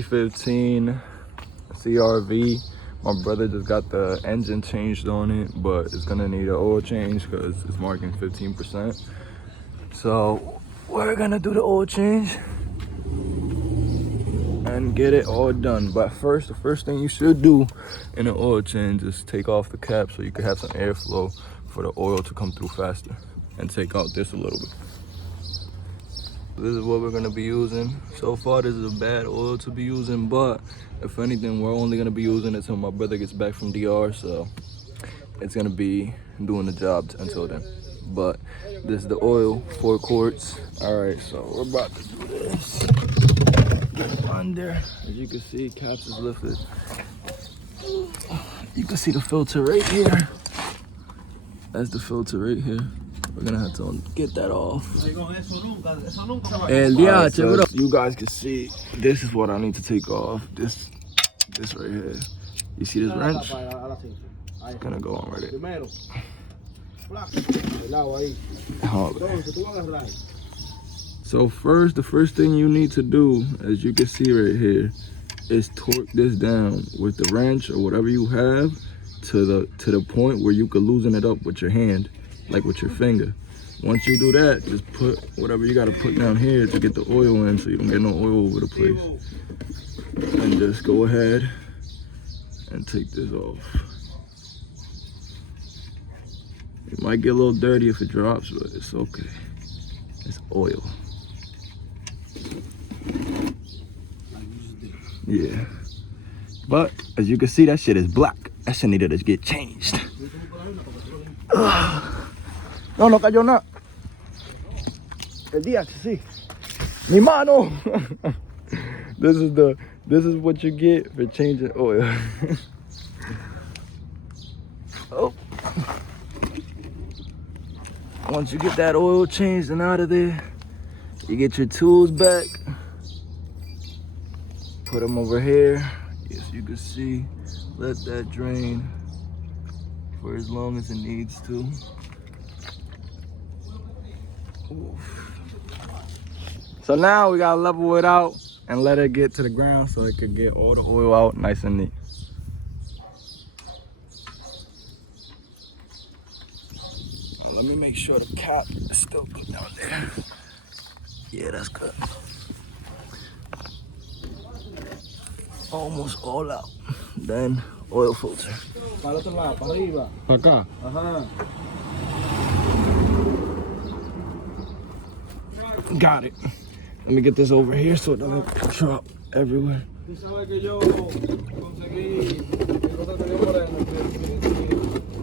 2015 CRV. My brother just got the engine changed on it, but it's gonna need an oil change because it's marking 15%. So we're gonna do the oil change and get it all done. But first, the first thing you should do in an oil change is take off the cap so you can have some airflow for the oil to come through faster, and take out this a little bit. This is what we're gonna be using. So far, this is a bad oil to be using, but if anything, we're only gonna be using it till my brother gets back from DR, so it's gonna be doing the job until then. But this is the oil, 4 quarts. All right, so we're about to do this. Get under, as you can see, caps is lifted. You can see the filter right here. That's the filter right here. We're gonna have to get that off. Right, so you guys can see, this is what I need to take off. This right here. You see this wrench? It's gonna go on right there. So first, the first thing you need to do, as you can see right here, is torque this down with the wrench or whatever you have to the point where you could loosen it up with your hand, like with your finger. Once you do that, just put whatever you gotta put down here to get the oil in so you don't get no oil over the place. And just go ahead and take this off. It might get a little dirty if it drops, but it's okay. It's oil. Yeah. But as you can see, that shit is black. That shit needed to get changed. No, no cayó nada. El día, sí. Mi mano. This is what you get for changing oil. Oh. Once you get that oil changed and out of there, you get your tools back. Put them over here. Yes, you can see. Let that drain for as long as it needs to. Oof. So now we gotta level it out and let it get to the ground so it could get all the oil out nice and neat. Now let me make sure the cap is still down there. Yeah, that's good. Almost all out. Then oil filter. Para otro lado, para arriba. Para acá. Ajá. Got it. Let me get this over here so it doesn't drop everywhere. Tú sabes que yo conseguí cosas que moreno,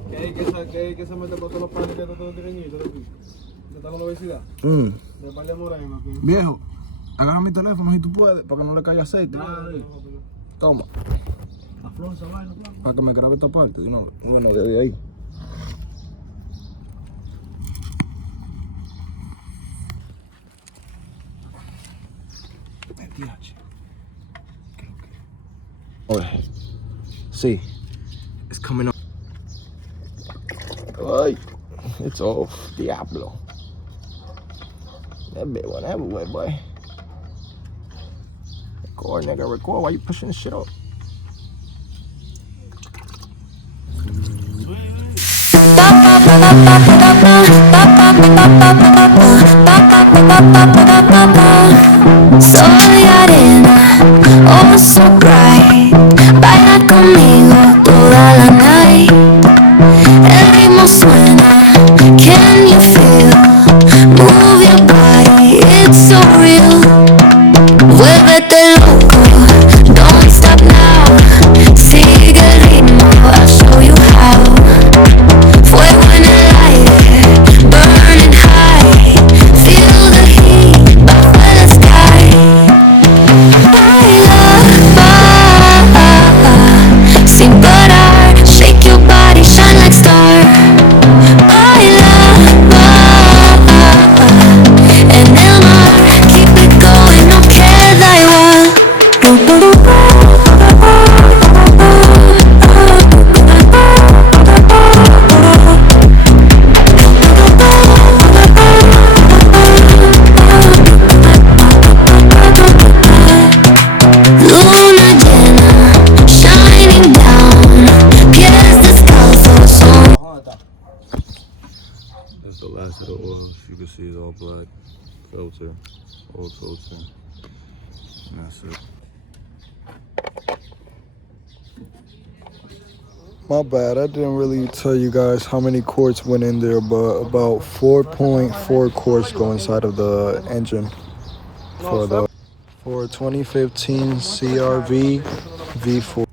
que hay que se mete por todos los panes que están todos pequeñitos, que están con la obesidad. De par de moreno. Viejo, agarra mi teléfono si tú puedes, para que no le caiga aceite. Toma. Para que me grabe esta parte. Bueno, desde ahí. Okay. See, it's coming up. Ay, it's off. Diablo. That bit went everywhere, boy. Record, nigga, record. Why you pushing this shit up? Soy arena, oh so bright. Baila conmigo toda la night. El ritmo suena, can you feel? Move your body, it's so real. Vuélvete loco, don't stop now. Sigue el ritmo, I'll show you how. Fuego en el aire, burning high. Feel the heat, bajo el sky. Baila, baila, sin parar. Shake your body, shine like star. Baila, baila, en el mar. Keep it going, no queda igual. the oil. As you can see, it's all black. Filter, old filter, and that's it. My bad, I didn't really tell you guys how many quarts went in there, but about 4.4 quarts go inside of the engine for 2015 CRV V4.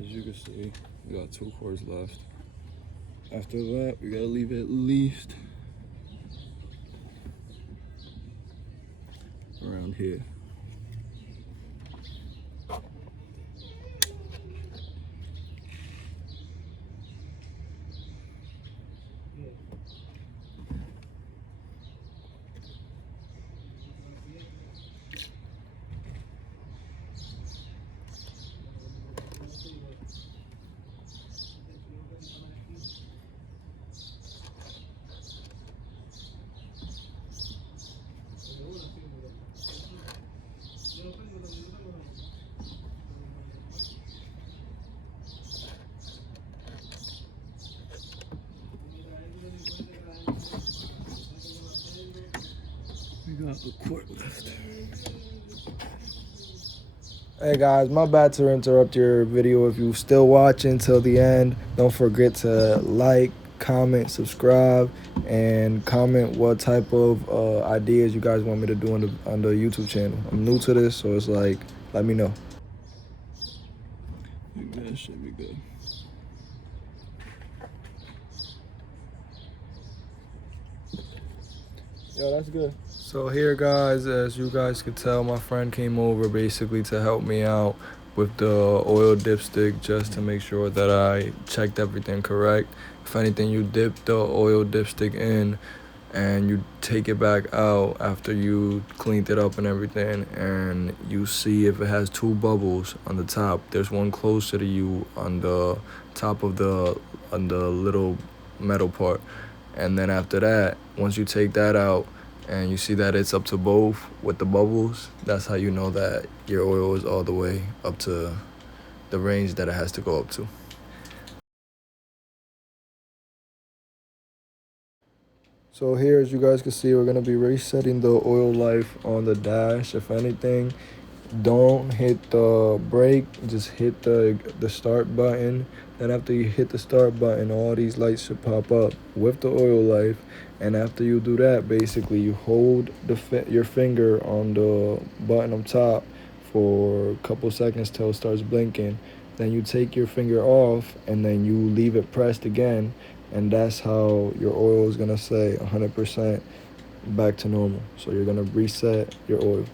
As you can see, we got 2 quarts left. After that, we gotta leave at least around here. We got a quart left. Hey guys, my bad to interrupt your video. If you're still watching till the end, don't forget to like, comment, subscribe, and comment what type of ideas you guys want me to do on the YouTube channel. I'm new to this, so it's like, let me know. That should be good. Yo, that's good. So here, guys, as you guys could tell, my friend came over basically to help me out with the oil dipstick, just to make sure that I checked everything correct. If anything, you dip the oil dipstick in and you take it back out after you cleaned it up and everything, and you see if it has 2 bubbles on the top. There's one closer to you on the top of the little metal part. And then after that, once you take that out and you see that it's up to both with the bubbles, that's how you know that your oil is all the way up to the range that it has to go up to. So here, as you guys can see, we're gonna be resetting the oil life on the dash. If anything, don't hit the brake, just hit the start button. Then after you hit the start button, all these lights should pop up with the oil life. And after you do that, basically you hold your finger on the button up top for a couple seconds till it starts blinking. Then you take your finger off and then you leave it pressed again, and that's how your oil is gonna say 100% back to normal. So you're gonna reset your oil.